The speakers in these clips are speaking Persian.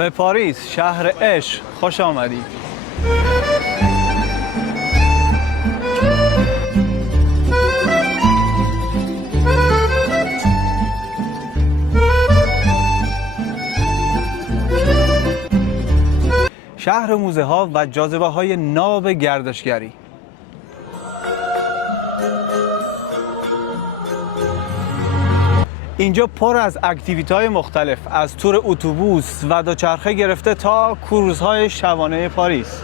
به پاریس، شهر عشق، خوش آمدید. شهر موزه ها و جاذبه های ناب گردشگری. اینجا پر از اکتیویته های مختلف، از تور اتوبوس و دوچرخه گرفته تا کروزهای شبانه پاریس.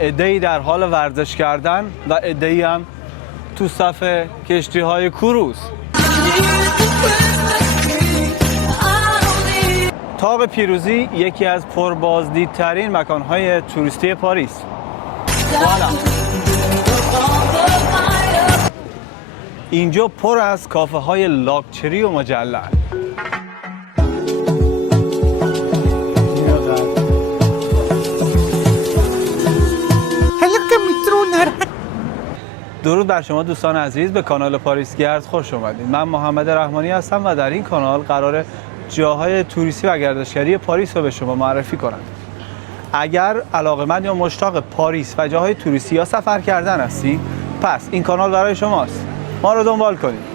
عده‌ای در حال ورزش کردن و عده‌ای هم تو صف کشتی های کروز. طاق پیروزی یکی از پربازدیدترین مکانهای توریستی پاریس. اینجا پر از کافه های لاکچری و مجلل. درود بر شما دوستان عزیز، به کانال پاریس گرد خوش اومدید. من محمد رحمانی هستم و در این کانال قراره جاهای توریستی و گردشگری پاریس رو به شما معرفی کنم. اگر علاقه‌مند یا مشتاق پاریس و جاهای توریستی یا سفر کردن هستید، پس این کانال برای شماست. ما رو دنبال کنید.